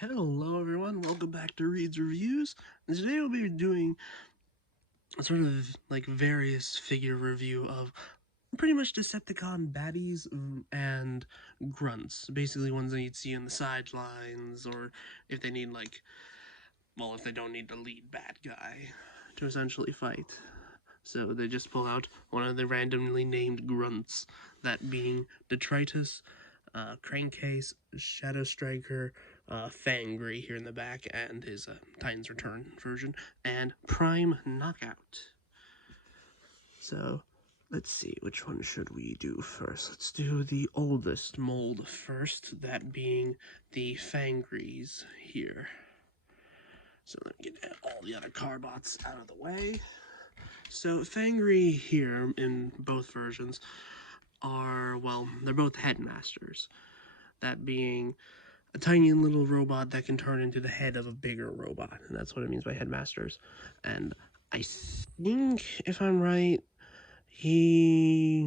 Hello everyone, welcome back to Reed's Reviews, and today we'll be doing a sort of like various figure review of pretty much Decepticon baddies and grunts, basically ones that you'd see on the sidelines, or if they need if they don't need the lead bad guy to essentially fight. So they just pull out one of the randomly named grunts, that being Detritus, Crankcase, Shadow Striker, Fangry here in the back, and his Titan's Return version, and Prime Knockout. So let's see, which one should we do first? Let's do the oldest mold first, that being the Fangrys here. So let me get all the other Carbots out of the way. So Fangry here in both versions are, well, they're both headmasters. That being a tiny little robot that can turn into the head of a bigger robot, and that's what it means by headmasters. And I think, if I'm right, I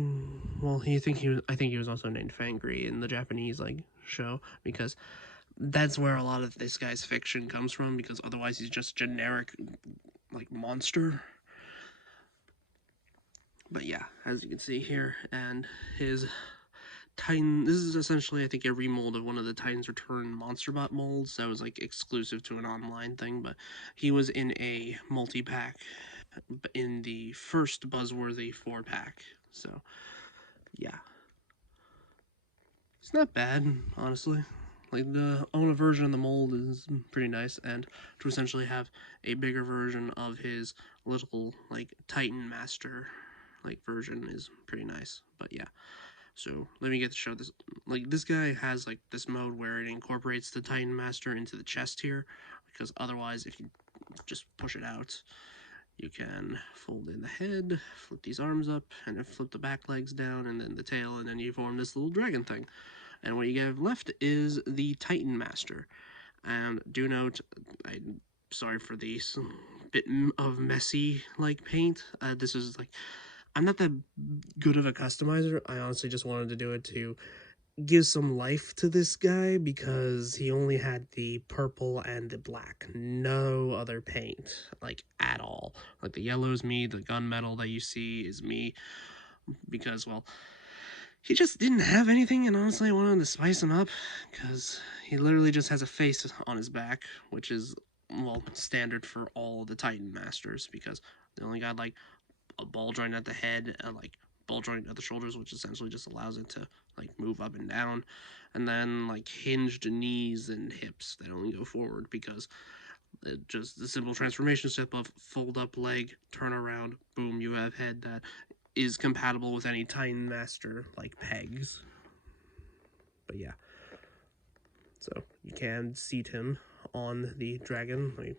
think he was also named Fangry in the Japanese show, because that's where a lot of this guy's fiction comes from, because otherwise he's just generic monster. But yeah, as you can see here, and his Titan, this is essentially, I think, a remold of one of the Titan's Return Monsterbot molds that was exclusive to an online thing, but he was in a multi-pack in the first Buzzworthy 4-pack. So yeah, it's not bad, honestly. The Ona version of the mold is pretty nice, and to essentially have a bigger version of his little Titan Master version is pretty nice. But yeah, so let me get to show this. This guy has this mode where it incorporates the Titan Master into the chest here, because otherwise if you just push it out, you can fold in the head, flip these arms up, and then flip the back legs down, and then the tail, and then you form this little dragon thing. And what you have left is the Titan Master. And do note, I'm sorry for the bit of messy paint. This is I'm not that good of a customizer. I honestly just wanted to do it to give some life to this guy, because he only had the purple and the black, no other paint at all. The yellow is me, the gunmetal that you see is me, because, well, he just didn't have anything, and honestly I wanted to spice him up, because he literally just has a face on his back, which is, well, standard for all the Titan Masters, because they only got a ball joint at the head and ball joint at the shoulders, which essentially just allows it to move up and down, and then hinged knees and hips that only go forward, because it just the simple transformation step of fold up leg, turn around, boom, you have head that is compatible with any Titan Master pegs. But yeah, so you can seat him on the dragon. Let me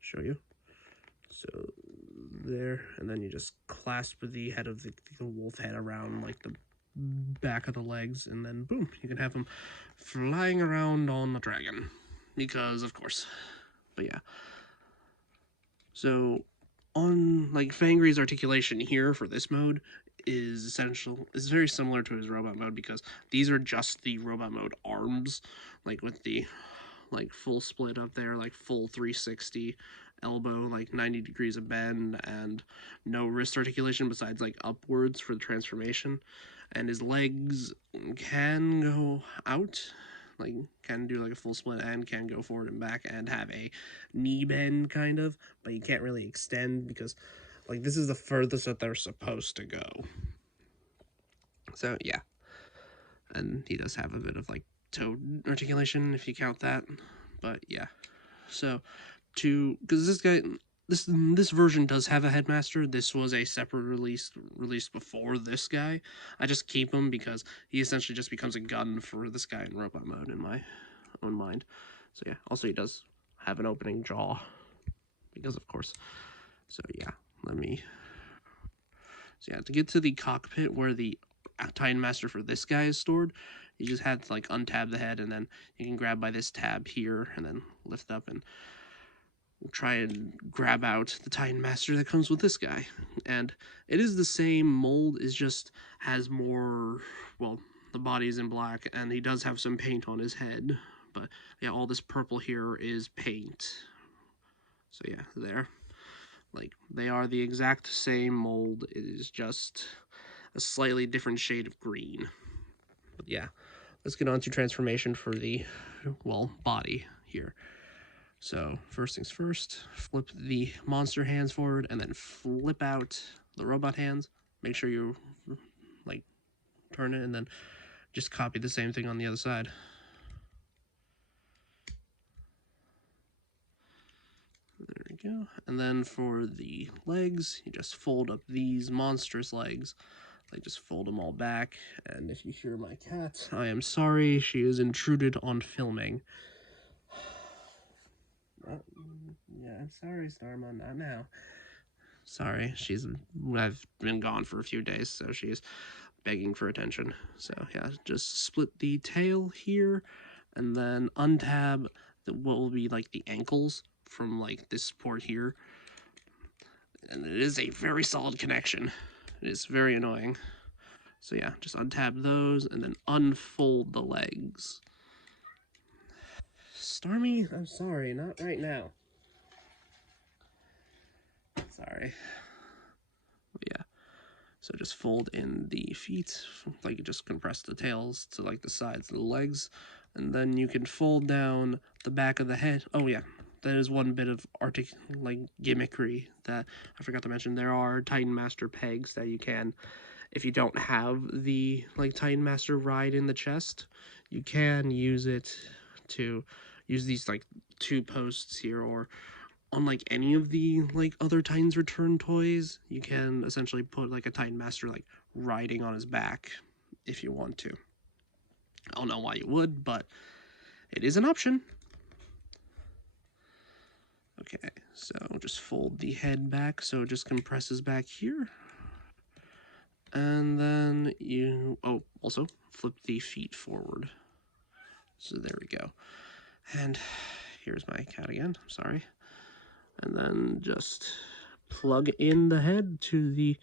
show you. So there, and then you just clasp the head of the wolf head around the back of the legs, and then boom, you can have him flying around on the dragon, because of course. But yeah, so on Fangry's articulation here for this mode is very similar to his robot mode, because these are just the robot mode arms, with the full split up there, full 360 elbow, 90 degrees of bend, and no wrist articulation besides upwards for the transformation. And his legs can go out, can do a full split, and can go forward and back, and have a knee bend kind of, but you can't really extend, because this is the furthest that they're supposed to go. So yeah, and he does have a bit of toe articulation if you count that. But yeah, so because this version does have a headmaster. This was a separate release before this guy. I just keep him because he essentially just becomes a gun for this guy in robot mode in my own mind. So yeah, also he does have an opening jaw, because of course. So yeah, to get to the cockpit where the Titan Master for this guy is stored, you just have to untab the head, and then you can grab by this tab here, and then lift up and try and grab out the Titan Master that comes with this guy. And it is the same mold, it just has more, well, the body's in black, and he does have some paint on his head, but yeah, all this purple here is paint. So yeah, there. Like, they are the exact same mold. It is just a slightly different shade of green. But yeah, let's get on to transformation for the, well, body here. So first things first, flip the monster hands forward and then flip out the robot hands. Make sure you like turn it and then just copy the same thing on the other side. There we go. And then for the legs, you just fold up these monstrous legs. Like, just fold them all back. And if you hear my cat, I am sorry, she is intruded on filming. Yeah, I'm sorry, Starmon, not now. Sorry, I've been gone for a few days, so she's begging for attention. So yeah, just split the tail here, and then untab what will be like the ankles from like this port here. And it is a very solid connection. It is very annoying. So yeah, just untab those and then unfold the legs. Starmie, I'm sorry, not right now. Sorry. Yeah. So just fold in the feet, like just compress the tails to like the sides of the legs, and then you can fold down the back of the head. Oh yeah, that is one bit of like gimmickry that I forgot to mention. There are Titan Master pegs that you can, if you don't have the like Titan Master ride in the chest, you can use it to use these like two posts here, or unlike any of the like other Titans Return toys, you can essentially put like a Titan Master like riding on his back if you want to. I don't know why you would, but it is an option. Okay, so just fold the head back so it just compresses back here. And then you, oh, also flip the feet forward. So there we go. And here's my cat again, sorry. And then just plug in the head to the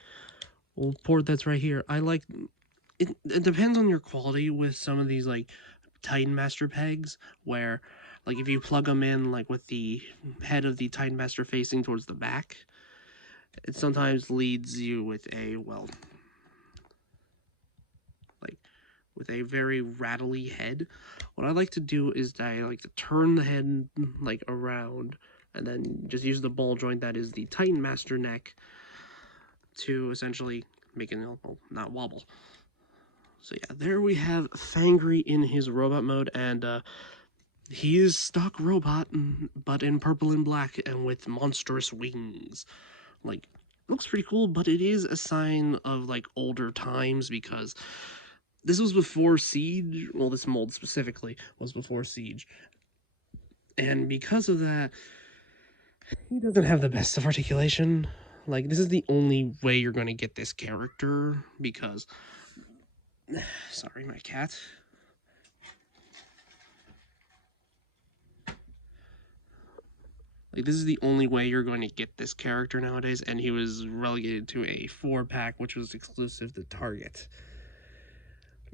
port that's right here. I like it depends on your quality with some of these like Titan Master pegs, where like if you plug them in like with the head of the Titan Master facing towards the back, it sometimes leads you with a, well, like with a very rattly head. What I like to do is I like to turn the head like around and then just use the ball joint that is the Titan Master neck to essentially make it not wobble. So yeah, there we have Fangry in his robot mode, and he is stock robot, but in purple and black and with monstrous wings. Like, looks pretty cool, but it is a sign of like older times because this was before Siege. Well, this mold specifically was before Siege, and because of that, he doesn't have the best of articulation. Like, this is the only way you're going to get this character because, sorry, my cat. Like, this is the only way you're going to get this character nowadays, and he was relegated to a 4-pack, which was exclusive to Target.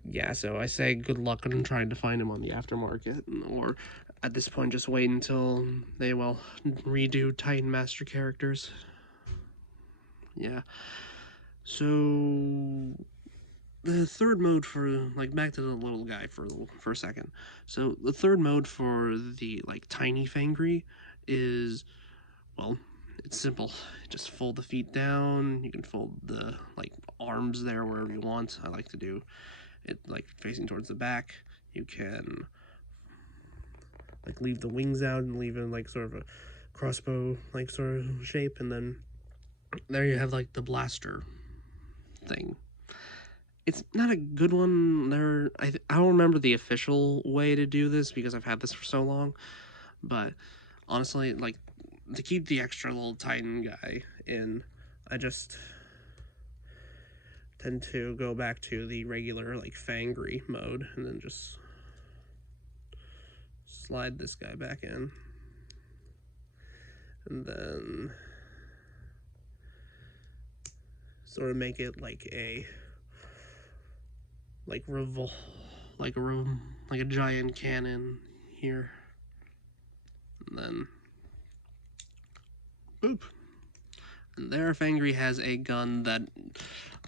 Yeah, so I say good luck on trying to find him on the aftermarket, or at this point just wait until they, well, redo Titan Master characters. Yeah. So the third mode for, like, back to the little guy for a second. So the third mode for the like tiny Fangry is, well, it's simple. Just fold the feet down. You can fold the like arms there wherever you want. I like to do it like facing towards the back. You can like leave the wings out and leave it like sort of a crossbow like sort of shape, and then there you have like the blaster thing. It's not a good one. I don't remember the official way to do this because I've had this for so long, but honestly, like, to keep the extra little Titan guy in, I just tend to go back to the regular like Fangry mode and then just slide this guy back in, and then sort of make it like a like a giant cannon here, and then boop. And there Fangry has a gun that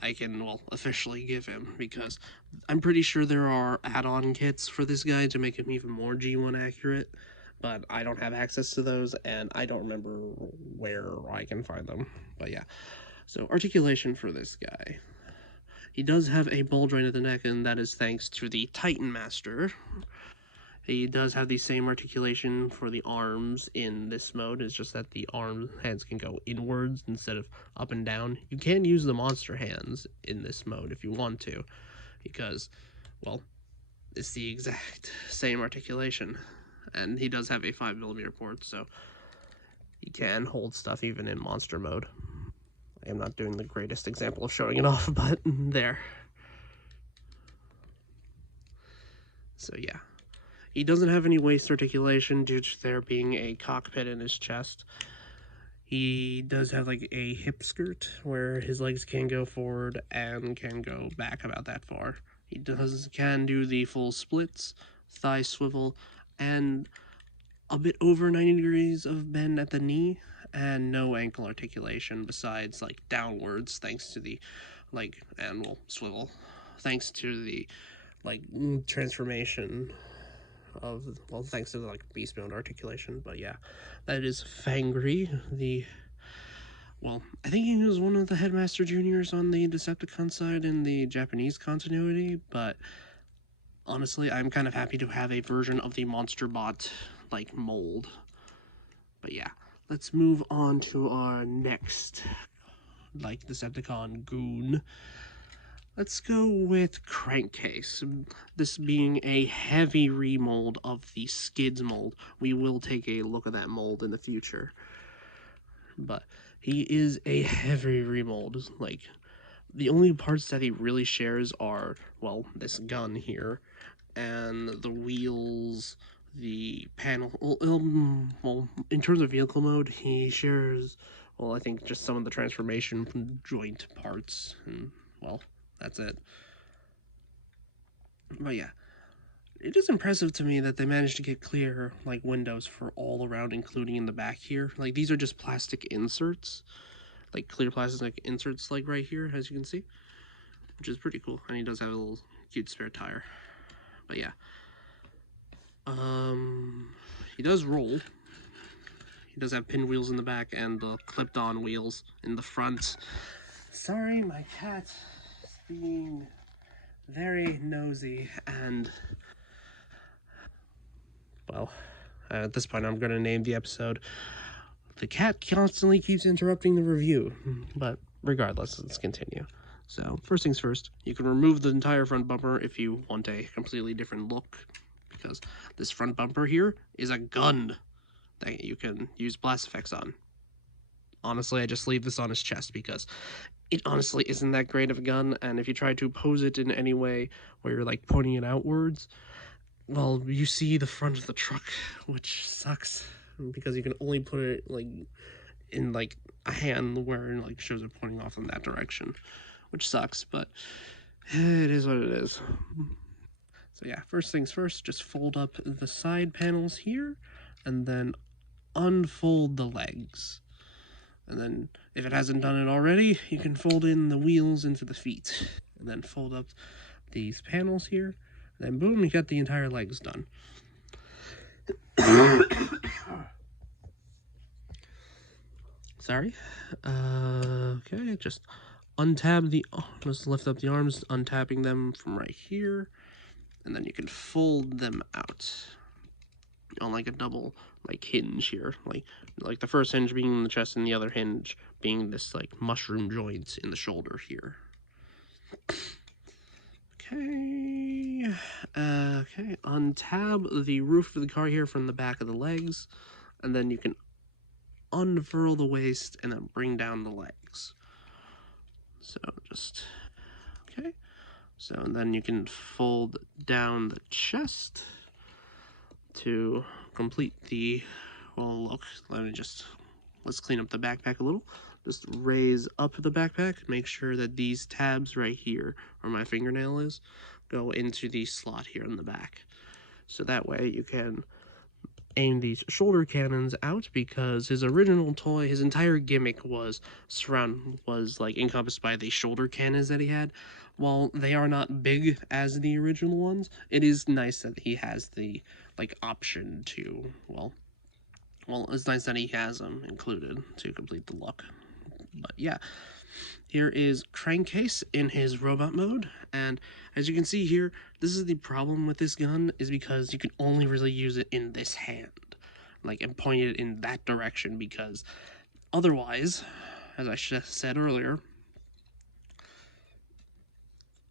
I can, well, officially give him, because I'm pretty sure there are add-on kits for this guy to make him even more G1 accurate, but I don't have access to those, and I don't remember where I can find them. But yeah, so articulation for this guy. He does have a ball joint at the neck, and that is thanks to the Titan Master. He does have the same articulation for the arms in this mode. It's just that the arm hands can go inwards instead of up and down. You can use the monster hands in this mode if you want to, because, well, it's the exact same articulation. And he does have a 5mm port, so he can hold stuff even in monster mode. I am not doing the greatest example of showing it off, but there. So yeah. He doesn't have any waist articulation due to there being a cockpit in his chest. He does have like a hip skirt where his legs can go forward and can go back about that far. He can do the full splits, thigh swivel, and a bit over 90 degrees of bend at the knee, and no ankle articulation besides like downwards thanks to the and well, swivel thanks to the transformation of, well, thanks to the beast mode articulation. But yeah, that is Fangry, the, well, I think he was one of the Headmaster Juniors on the Decepticon side in the Japanese continuity, but honestly, I'm kind of happy to have a version of the Monster Bot mold. But yeah, let's move on to our next Decepticon goon. Let's go with Crankcase. This being a heavy remold of the Skids mold. We will take a look at that mold in the future. But he is a heavy remold. The only parts that he really shares are, well, this gun here, and the wheels, the panel. Well, in terms of vehicle mode, he shares, well, I think just some of the transformation joint parts, and, well, that's it. But yeah, it is impressive to me that they managed to get clear windows for all around, including in the back here. These are just plastic inserts, clear plastic inserts right here, as you can see, which is pretty cool. And he does have a little cute spare tire. But yeah, he does roll. He does have pinwheels in the back and the clipped-on wheels in the front. Sorry, my cat is being very nosy, and, well, at this point I'm going to name the episode "The Cat Constantly Keeps Interrupting the Review." But regardless, let's continue. So, first things first, you can remove the entire front bumper if you want a completely different look, because this front bumper here is a gun that you can use blast effects on. Honestly, I just leave this on his chest because it honestly isn't that great of a gun, and if you try to pose it in any way where you're pointing it outwards, well, you see the front of the truck, which sucks because you can only put it in a hand where it shows it pointing off in that direction, which sucks, but it is what it is. So yeah, first things first, just fold up the side panels here, and then unfold the legs. And then, if it hasn't done it already, you can fold in the wheels into the feet. And then fold up these panels here. And then boom, you got the entire legs done. Sorry. Okay, just just lift up the arms, untapping them from right here. And then you can fold them out on a double hinge here, like the first hinge being in the chest and the other hinge being this mushroom joint in the shoulder here. Okay, untab the roof of the car here from the back of the legs, and then you can unfurl the waist and then bring down the legs. So just okay. So and then you can fold down the chest to complete the, well, look, let's clean up the backpack a little. Just raise up the backpack, make sure that these tabs right here, where my fingernail is, go into the slot here in the back. So that way you can aim these shoulder cannons out because his original toy, his entire gimmick was like encompassed by the shoulder cannons that he had. While they are not big as the original ones, it is nice that he has the like option to it's nice that he has them included to complete the look. But yeah, here is Crankcase in his robot mode, and as you can see here, this is the problem with this gun, is because you can only really use it in this hand, like, and point it in that direction, because otherwise, as I said earlier,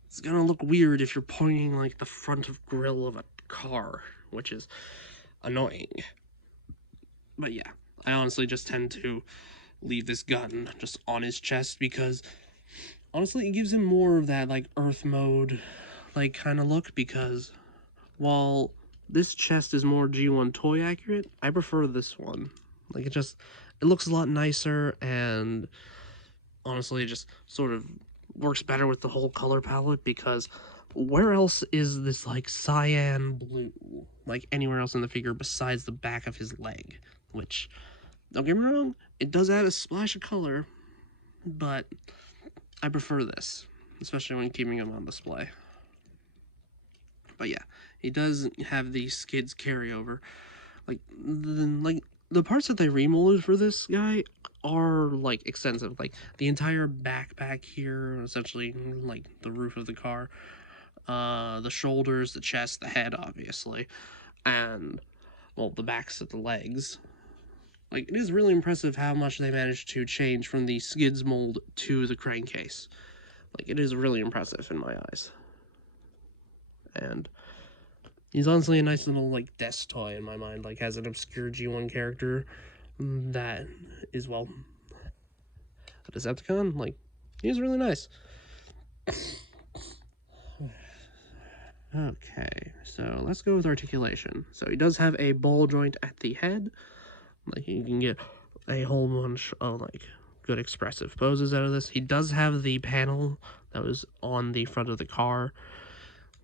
it's gonna look weird if you're pointing, like, the front of grill of a car, which is annoying. But yeah, I honestly just tend to leave this gun just on his chest because honestly it gives him more of that like earth mode like kind of look, because while this chest is more G1 toy accurate, I prefer this one. Like it looks a lot nicer, and honestly it just sort of works better with the whole color palette, because where else is this like cyan blue like anywhere else in the figure besides the back of his leg, which, don't get me wrong, it does add a splash of color, but I prefer this, especially when keeping him on display. But yeah, he does have the skids carryover. Like the parts that they remolded for this guy are like extensive. Like the entire backpack here, essentially like the roof of the car, the shoulders, the chest, the head, obviously, and well, the backs of the legs. Like, it is really impressive how much they managed to change from the skids mold to the crankcase. Like, it is really impressive in my eyes. And he's honestly a nice little, like, desk toy in my mind. Like, has an obscure G1 character that is, well, a Decepticon. Like, he's really nice. Okay, so let's go with articulation. So he does have a ball joint at the head. Like, you can get a whole bunch of, like, good expressive poses out of this. He does have the panel that was on the front of the car.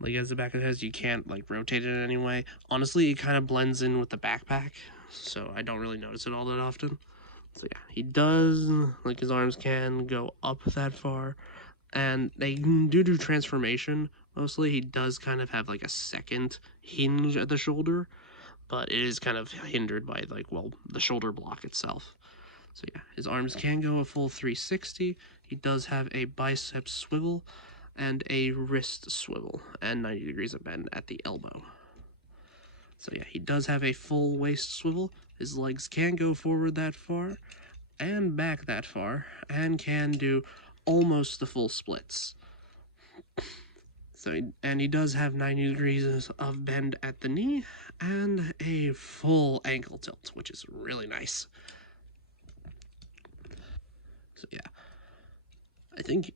Like, as the back of it has, you can't, like, rotate it in any way. Honestly, it kind of blends in with the backpack, so I don't really notice it all that often. So, yeah, he does, like, his arms can go up that far, and they do transformation. Mostly, he does kind of have, like, a second hinge at the shoulder, but it is kind of hindered by, like, well, the shoulder block itself. So yeah, his arms can go a full 360. He does have a bicep swivel and a wrist swivel and 90 degrees of bend at the elbow. So yeah, he does have a full waist swivel. His legs can go forward that far and back that far, and can do almost the full splits. So, and he does have 90 degrees of bend at the knee and a full ankle tilt, which is really nice. So yeah, I think,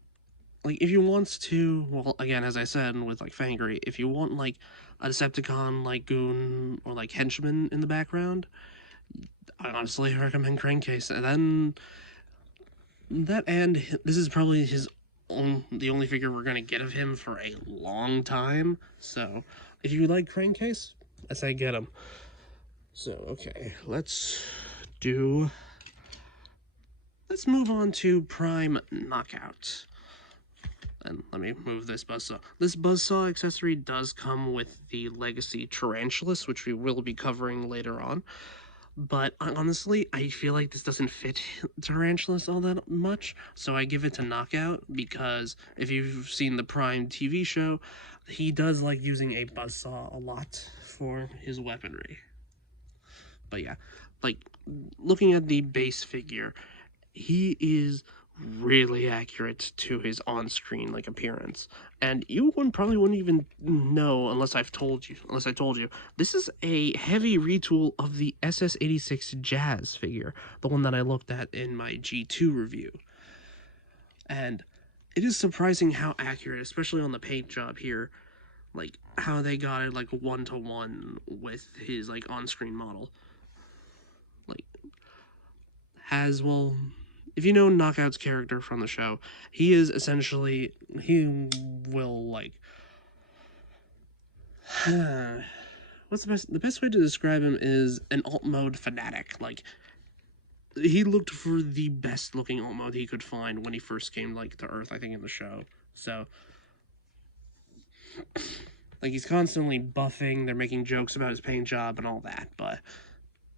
like, if you want to, well, again, as I said with like Fangry, if you want like a Decepticon like goon or like henchman in the background, I honestly recommend Crankcase. And then that, and this is probably the only figure we're gonna get of him for a long time. So if you like Crankcase, I say get him. So okay, let's move on to Prime Knockout. And let me move this buzzsaw. This buzzsaw accessory does come with the Legacy Tarantulas, which we will be covering later on. But honestly, I feel like this doesn't fit Tarantulas all that much, so I give it to Knockout, because if you've seen the Prime TV show, he does like using a buzzsaw a lot for his weaponry. But yeah, like, looking at the base figure, he is really accurate to his on-screen like appearance, and you probably wouldn't even know unless I told you. This is a heavy retool of the SS86 Jazz figure, the one that I looked at in my G2 review. And it is surprising how accurate, especially on the paint job here, like how they got it like 1-to-1 with his like on-screen model. Like, has, well, if you know Knockout's character from the show, he is essentially, he will like the best way to describe him is an alt mode fanatic. Like, he looked for the best looking alt mode he could find when he first came like to Earth, I think, in the show. So like, he's constantly buffing, they're making jokes about his paint job and all that, but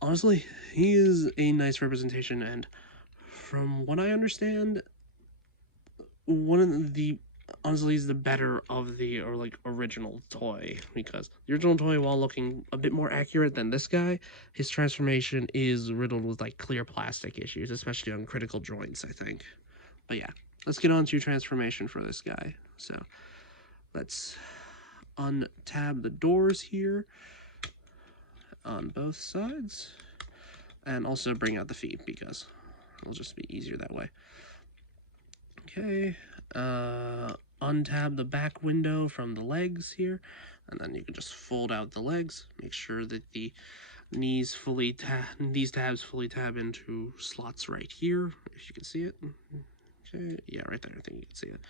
honestly, he is a nice representation, and from what I understand, one of the honestly he's the better of the or like original toy, because the original toy, while looking a bit more accurate than this guy, his transformation is riddled with like clear plastic issues, especially on critical joints, I think. But yeah, let's get on to transformation for this guy. So let's untab the doors here on both sides, and also bring out the feet because it'll just be easier that way. Okay, untab the back window from the legs here, and then you can just fold out the legs. Make sure that the these tabs fully tab into slots right here, if you can see it. Okay, yeah, right there, I think you can see it.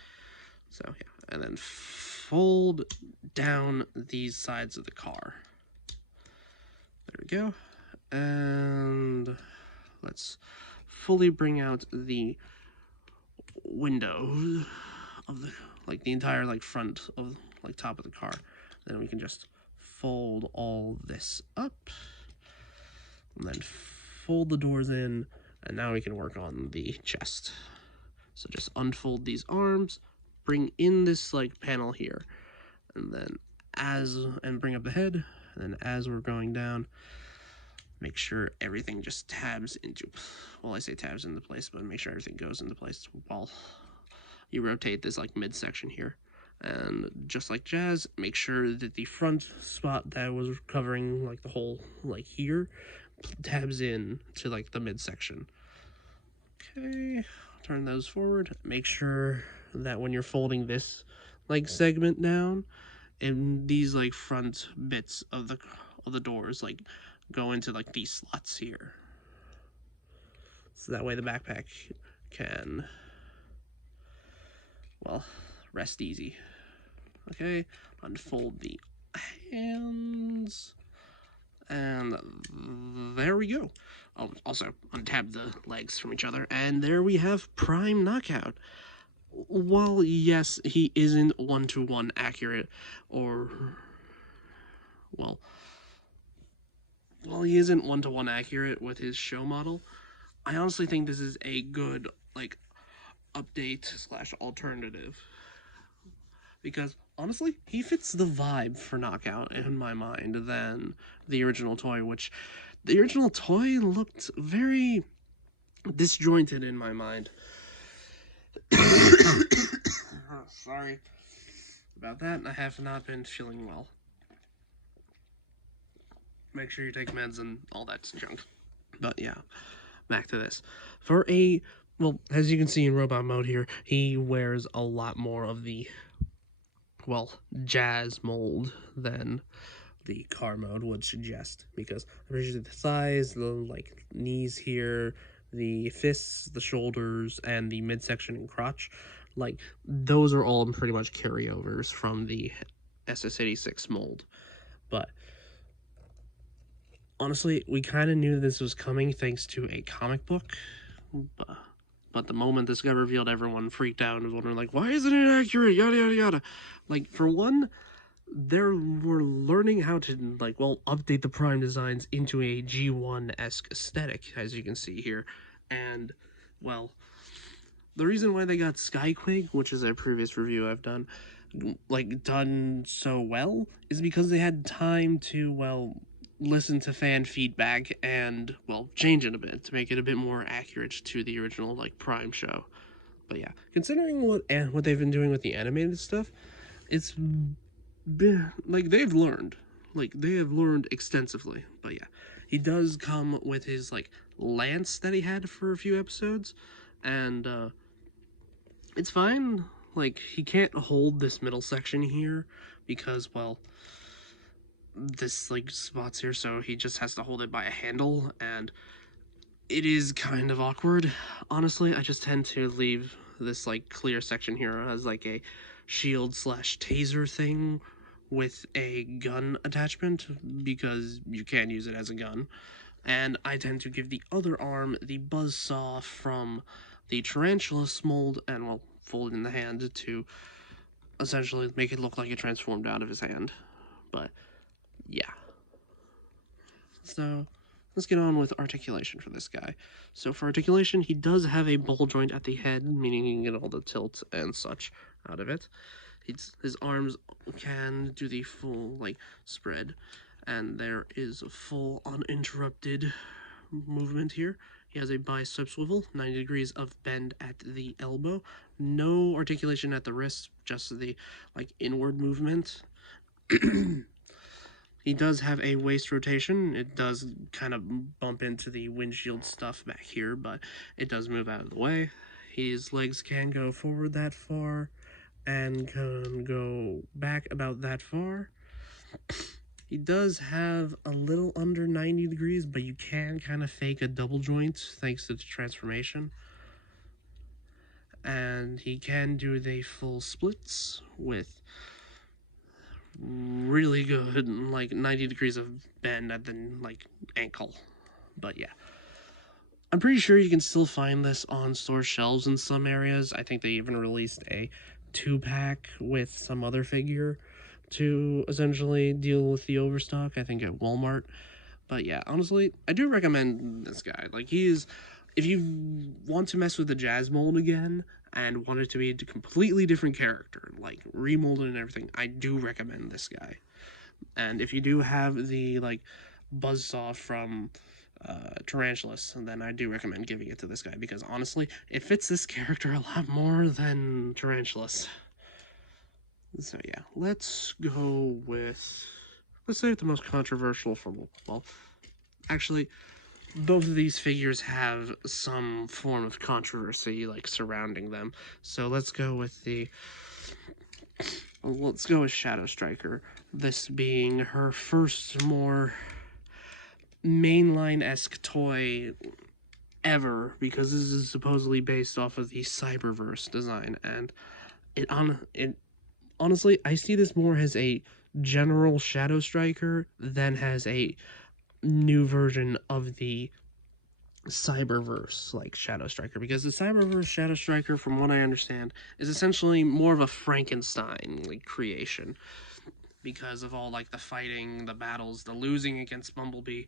So yeah, and then fold down these sides of the car. There we go. And let's fully bring out the window of the like the entire like front of like top of the car. Then we can just fold all this up and then fold the doors in, and now we can work on the chest. So just unfold these arms, bring in this like panel here, and then and bring up the head, and then as we're going down, make sure everything just tabs into, well, I say tabs into place, but make sure everything goes into place while you rotate this like midsection here. And just like Jazz, make sure that the front spot that was covering like the whole like here tabs in to like the midsection. Okay, turn those forward. Make sure that when you're folding this like segment down, and these like front bits of the doors like go into like these slots here, so that way the backpack can, well, rest easy. Okay, unfold the hands, and there we go. I'll also untab the legs from each other, and there we have Prime Knockout. While yes, he isn't one-to-one accurate, or well, he isn't one-to-one accurate with his show model, I honestly think this is a good like update slash alternative, because honestly he fits the vibe for Knockout in my mind than the original toy, which the original toy looked very disjointed in my mind. Sorry about that, I have not been feeling well. Make sure you take meds and all that junk. But yeah, back to this. For a, well, as you can see in robot mode here, he wears a lot more of the, well, Jazz mold than the car mode would suggest, because I'm pretty sure the thighs, the like knees here, the fists, the shoulders, and the midsection and crotch, like those are all pretty much carryovers from the SS86 mold. But honestly, we kind of knew this was coming thanks to a comic book, but the moment this got revealed, everyone freaked out and was wondering, like, why isn't it accurate, yada yada yada. Like, for one, we're learning how to, like, well, update the Prime designs into a G1-esque aesthetic, as you can see here. And, well, the reason why they got Skyquake, which is a previous review I've done, like, done so well, is because they had time to, well, listen to fan feedback and, well, change it a bit to make it a bit more accurate to the original, like, Prime show. But yeah, considering what they've been doing with the animated stuff, it's like they have learned extensively. But yeah, he does come with his like lance that he had for a few episodes, and it's fine. Like, he can't hold this middle section here because, well, this like spots here, so he just has to hold it by a handle, and it is kind of awkward. Honestly, I just tend to leave this like clear section here as like a shield slash taser thing, with a gun attachment because you can use it as a gun. And I tend to give the other arm the buzzsaw from the Tarantulas mold and, well, fold it in the hand to essentially make it look like it transformed out of his hand. But, yeah. So, let's get on with articulation for this guy. So for articulation, he does have a ball joint at the head, meaning he can get all the tilt and such out of it. His arms can do the full, like, spread, and there is a full uninterrupted movement here. He has a bicep swivel, 90 degrees of bend at the elbow, no articulation at the wrist, just the, like, inward movement. He does have a waist rotation. It does kind of bump into the windshield stuff back here, but it does move out of the way. His legs can go forward that far and can go back about that far. He does have a little under 90 degrees, but you can kind of fake a double joint thanks to the transformation. And he can do the full splits with really good, like, 90 degrees of bend at the, like, ankle. But yeah, I'm pretty sure you can still find this on store shelves in some areas. I think they even released a 2-pack with some other figure to essentially deal with the overstock, I think at Walmart. But yeah, honestly, I do recommend this guy. Like, if you want to mess with the Jazz mold again and want it to be a completely different character, like remolded and everything, I do recommend this guy. And if you do have the, like, buzzsaw from Tarantulas, then I do recommend giving it to this guy, because honestly, it fits this character a lot more than Tarantulas. So yeah, let's go with, let's say the most controversial from, well, actually, both of these figures have some form of controversy, like, surrounding them. So let's go with Shadow Striker. This being her first more mainline-esque toy ever, because this is supposedly based off of the Cyberverse design, and honestly, I see this more as a general Shadow Striker than as a new version of the Cyberverse, like, Shadow Striker, because the Cyberverse Shadow Striker, from what I understand, is essentially more of a Frankenstein, like, creation, because of all, like, the fighting, the battles, the losing against Bumblebee.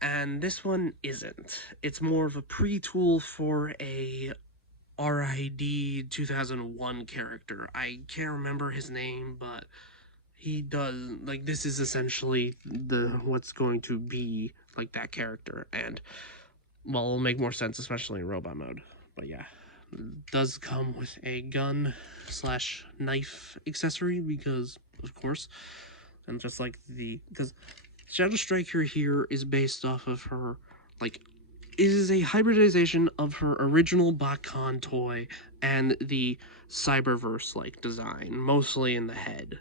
And this one isn't. It's more of a pre-tool for a RID 2001 character. I can't remember his name, but he does, like, this is essentially what's going to be, like, that character, and, well, it'll make more sense, especially in robot mode. But yeah, it does come with a gun / knife accessory, because, of course, and just like because Shadow Striker here is based off of her, like, it is a hybridization of her original Bakkan toy and the Cyberverse, like, design, mostly in the head.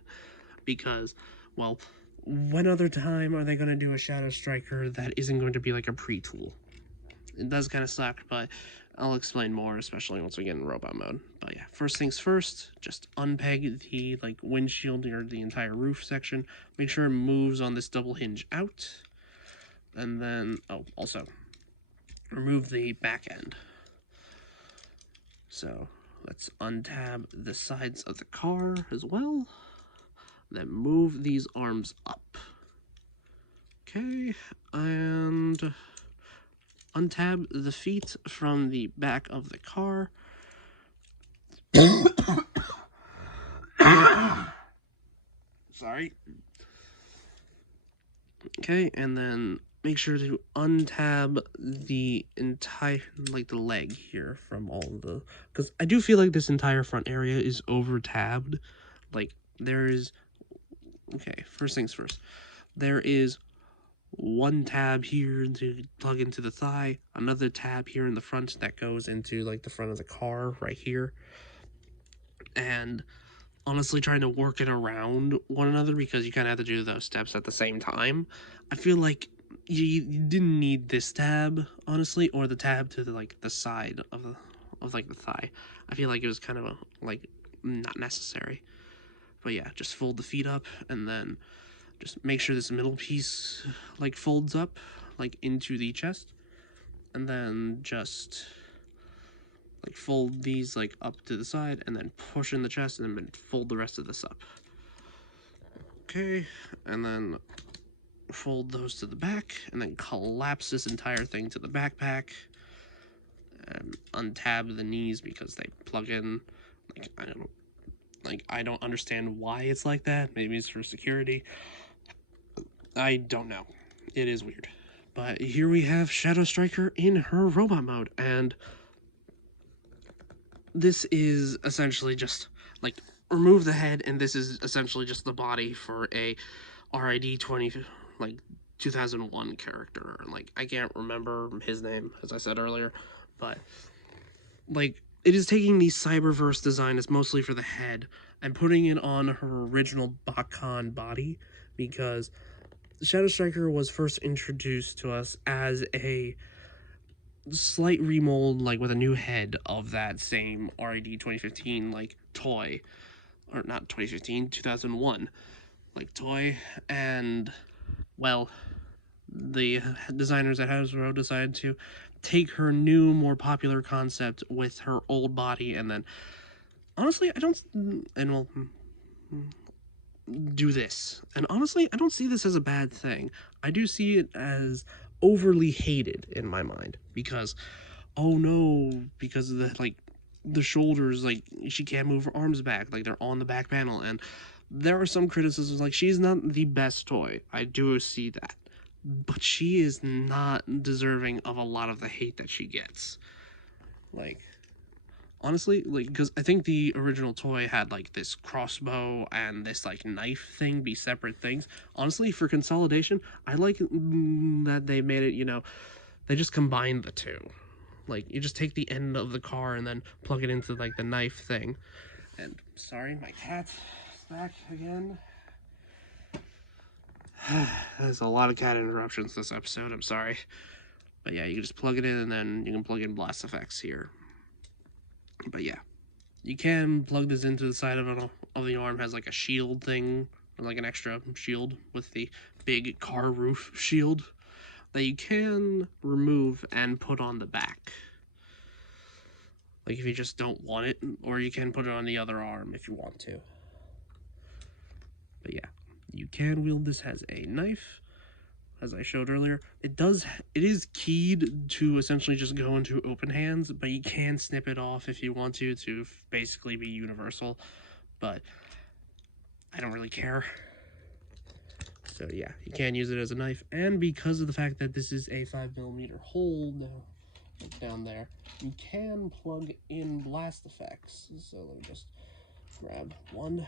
Because, well, when other time are they going to do a Shadow Striker that isn't going to be, like, a pre-tool? It does kind of suck, but I'll explain more, especially once we get in robot mode. But yeah, first things first, just unpeg the, like, windshield or the entire roof section. Make sure it moves on this double hinge out. And then, oh, also, remove the back end. So let's untab the sides of the car as well. Then move these arms up. Okay, and untab the feet from the back of the car. Sorry. Okay, and then make sure to untab the entire, like, the leg here from all of the, because I do feel like this entire front area is over tabbed. Like, there is, okay, first things first, there is one tab here to plug into the thigh, another tab here in the front that goes into, like, the front of the car right here, and honestly trying to work it around one another, because you kind of have to do those steps at the same time. I feel like you didn't need this tab, honestly, or the tab to the, like, the side of like, the thigh. I feel like it was kind of like, not necessary. But yeah, just fold the feet up, and then just make sure this middle piece like folds up like into the chest, and then just like fold these like up to the side, and then push in the chest, and then fold the rest of this up. Okay, and then fold those to the back, and then collapse this entire thing to the backpack, and untab the knees because they plug in. I don't understand why it's like that. Maybe it's for security. I don't know. It is weird. But here we have Shadow Striker in her robot mode, and this is essentially just like remove the head, and this is essentially just the body for a RID 20 like 2001 character. Like I can't remember his name as I said earlier, but like it is taking the Cyberverse design as mostly for the head and putting it on her original Bakan body, because Shadow Striker was first introduced to us as a slight remold, like with a new head of that same RID 2015 like toy, or not 2015, 2001 like toy, and well, the designers at Hasbro decided to take her new, more popular concept with her old body, and then honestly, I don't, and well, do this. And honestly, I don't see this as a bad thing. I do see it as overly hated in my mind, because oh no, because of the like the shoulders, like she can't move her arms back, like they're on the back panel, and there are some criticisms like she's not the best toy. I do see that. But she is not deserving of a lot of the hate that she gets. Like honestly, like because I think the original toy had like this crossbow and this like knife thing be separate things. Honestly, for consolidation, I like that they made it, they just combined the two. Like you just take the end of the car and then plug it into like the knife thing. And sorry, my cat's back again. There's a lot of cat interruptions this episode, I'm sorry. But yeah, you can just plug it in, and then you can plug in blast effects here. But yeah, you can plug this into the side of the arm, has like a shield thing, or like an extra shield with the big car roof shield that you can remove and put on the back. Like if you just don't want it, or you can put it on the other arm if you want to. But yeah, you can wield this as a knife, as I showed earlier. It is keyed to essentially just go into open hands, but you can snip it off if you want to basically be universal. But I don't really care. So yeah, you can use it as a knife, and because of the fact that this is a 5mm hole down there, you can plug in blast effects. So let me just grab one.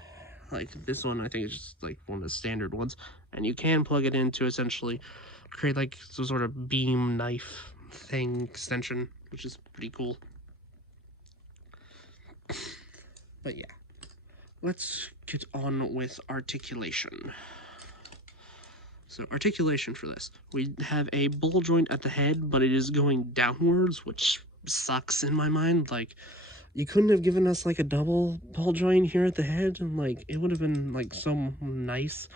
Like this one, I think is just like one of the standard ones, and you can plug it in to essentially create like some sort of beam knife thing extension, which is pretty cool. But yeah, let's get on with articulation. So articulation for this, we have a ball joint at the head, but it is going downwards, which sucks in my mind. Like you couldn't have given us like a double ball joint here at the head, and like it would have been like so nice.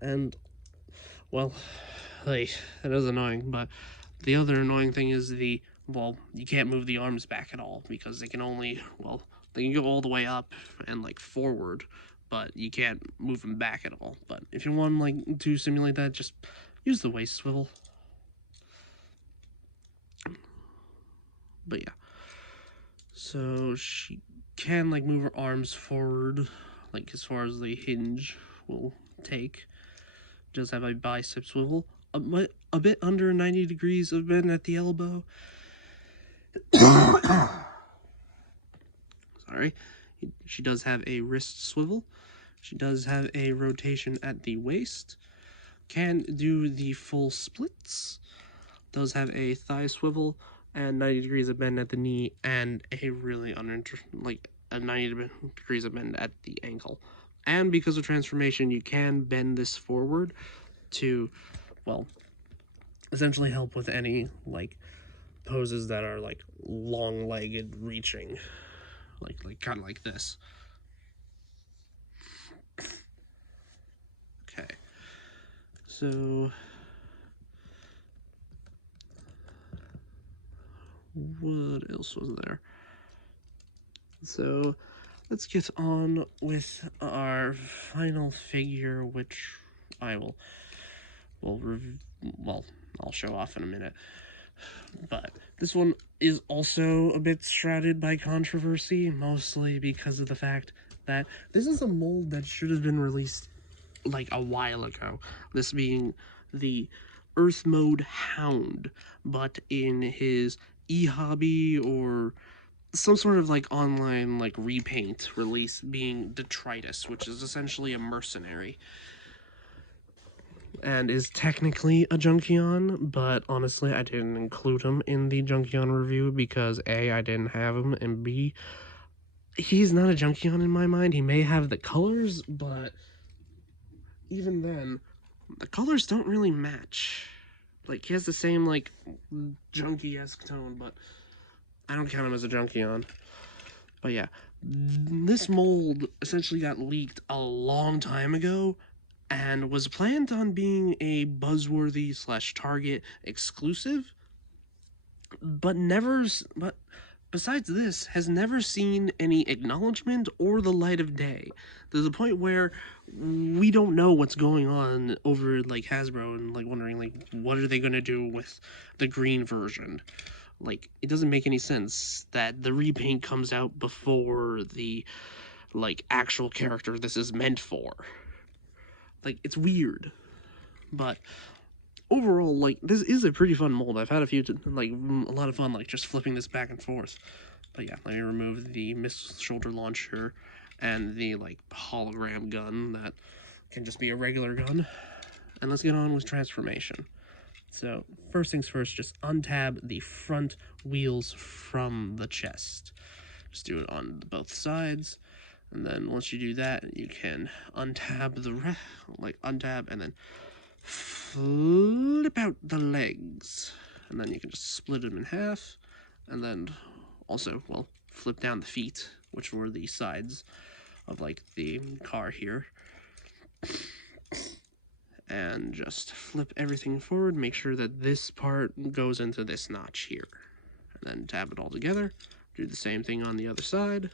And well, like that is annoying. But the other annoying thing is you can't move the arms back at all, because they can go all the way up and like forward, but you can't move them back at all. But if you want like to simulate that, just use the waist swivel. But yeah, so she can like move her arms forward, like as far as the hinge will take. Does have a bicep swivel, a bit under 90 degrees of bend at the elbow. Sorry. She does have a wrist swivel. She does have a rotation at the waist. Can do the full splits. Does have a thigh swivel and 90 degrees of bend at the knee, and a really a 90 degrees of bend at the ankle. And because of transformation, you can bend this forward to, well, essentially help with any like poses that are like long-legged reaching, like kind of like this. So, what else was there? So, let's get on with our final figure, which I will, well, I'll show off in a minute. But this one is also a bit shrouded by controversy, mostly because of the fact that this is a mold that should have been released like a while ago. This being the Earth Mode Hound, but in his e-hobby or some sort of like online like repaint release being Detritus, which is essentially a mercenary and is technically a Junkion, but honestly I didn't include him in the Junkion review because A, I didn't have him, and B, he's not a Junkion in my mind. He may have the colors, but even then, the colors don't really match. Like, he has the same, like, junkie-esque tone, but I don't count him as a Junkion. But yeah, this mold essentially got leaked a long time ago and was planned on being a buzzworthy / Target exclusive, but besides this, has never seen any acknowledgement or the light of day. There's a point where we don't know what's going on over like Hasbro and like wondering like what are they gonna do with the green version. Like, it doesn't make any sense that the repaint comes out before the like actual character this is meant for. Like, it's weird. But overall, like, this is a pretty fun mold. I've had a lot of fun, like, just flipping this back and forth. But yeah, let me remove the missile shoulder launcher and the, like, hologram gun that can just be a regular gun. And let's get on with transformation. So, first things first, just untab the front wheels from the chest. Just do it on both sides. And then once you do that, you can untab untab and then flip out the legs, and then you can just split them in half, and then also, well, flip down the feet, which were the sides of like the car here, and just flip everything forward. Make sure that this part goes into this notch here, and then tab it all together. Do the same thing on the other side,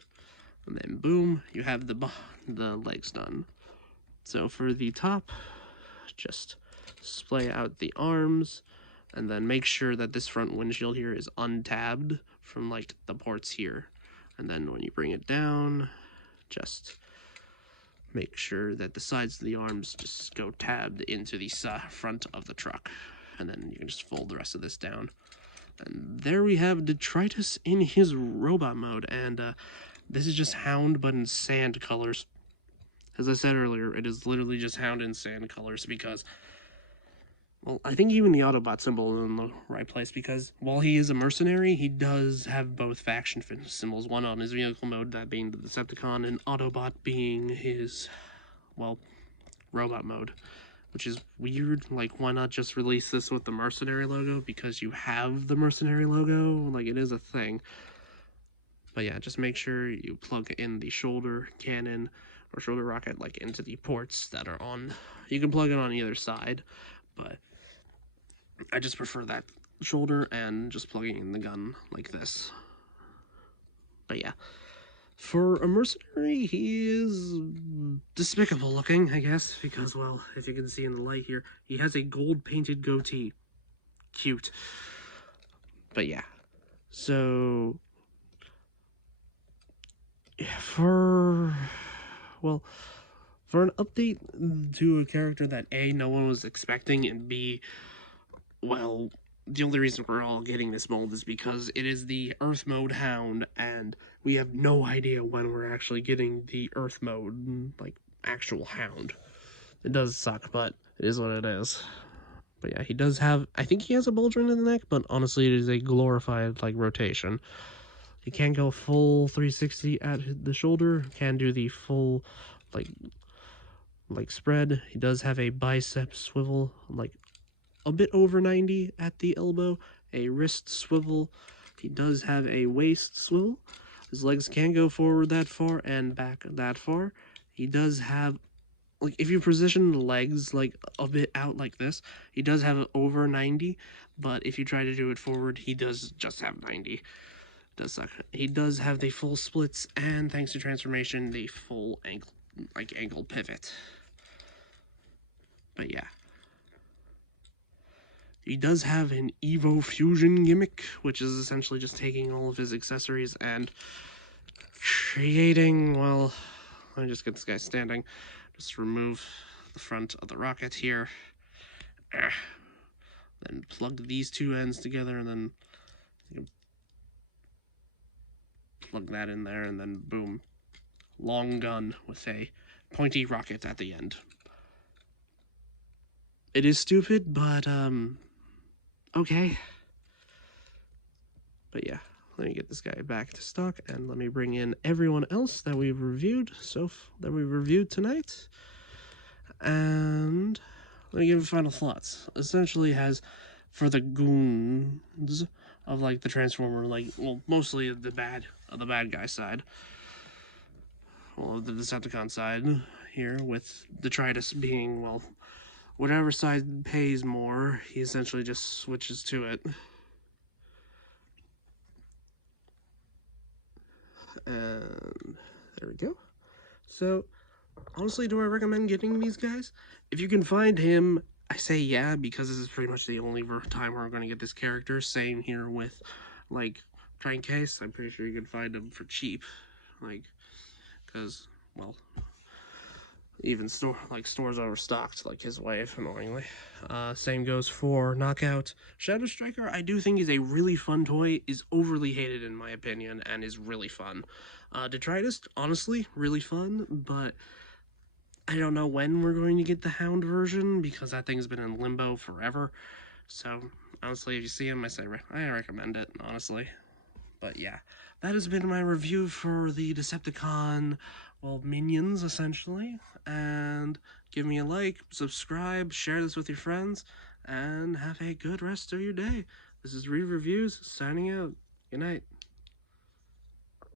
and then boom, you have the legs done. So for the top, just splay out the arms, and then make sure that this front windshield here is untabbed from like the ports here. And then when you bring it down, just make sure that the sides of the arms just go tabbed into the front of the truck. And then you can just fold the rest of this down. And there we have Detritus in his robot mode, and this is just Hound but in sand colors. As I said earlier, it is literally just Hound in sand colors because, well, I think even the Autobot symbol is in the right place because while he is a mercenary, he does have both faction symbols, one on his vehicle mode, that being the Decepticon, and Autobot being his, well, robot mode, which is weird. Like, why not just release this with the mercenary logo? Because you have the mercenary logo, like, it is a thing. But yeah, just make sure you plug in the shoulder cannon or shoulder rocket, like, into the ports that are on. You can plug it on either side, but I just prefer that shoulder and just plugging in the gun like this. But yeah, for a mercenary, he is despicable looking, I guess, because, well, if you can see in the light here, he has a gold painted goatee. Cute. But yeah, so for an update to a character that A, no one was expecting, and B, well, the only reason we're all getting this mold is because it is the Earth Mode Hound, and we have no idea when we're actually getting the Earth Mode, like, actual Hound. It does suck, but it is what it is. But yeah, he does have, I think he has a bulge joint in the neck, but honestly, it is a glorified, like, rotation. He can go full 360 at the shoulder, can do the full, like spread. He does have a bicep swivel, like, a bit over 90 at the elbow, a wrist swivel. He does have a waist swivel. His legs can go forward that far and back that far. He does have like if you position the legs like a bit out like this, he does have over 90, but if you try to do it forward, he does just have 90. Does suck. He does have the full splits and thanks to transformation, the full ankle pivot. But yeah. He does have an Evo Fusion gimmick, which is essentially just taking all of his accessories and creating, well, let me just get this guy standing. Just remove the front of the rocket here. Then plug these two ends together and then plug that in there and then boom. Long gun with a pointy rocket at the end. It is stupid, but okay. But yeah, let me get this guy back to stock and let me bring in everyone else that we've reviewed tonight. And let me give final thoughts. Essentially has for the goons of like the Transformer, like well, mostly the bad guy side. Well, the Decepticon side here with Detritus being, well, whatever side pays more, he essentially just switches to it. And there we go. So, honestly, do I recommend getting these guys? If you can find him, I say yeah, because this is pretty much the only time we're going to get this character. Same here with, like, Crankcase. I'm pretty sure you can find him for cheap. Like, because, well, even stores overstocked, like his wife, annoyingly. Same goes for Knockout. Shadow Striker, I do think is a really fun toy, is overly hated in my opinion, and is really fun. Detritus, honestly, really fun, but I don't know when we're going to get the Hound version, because that thing's been in limbo forever. So, honestly, if you see him, I recommend it, honestly. But yeah, that has been my review for the Decepticon, well, minions, essentially. And give me a like, subscribe, share this with your friends, and have a good rest of your day. This is Reviews, signing out. Good night.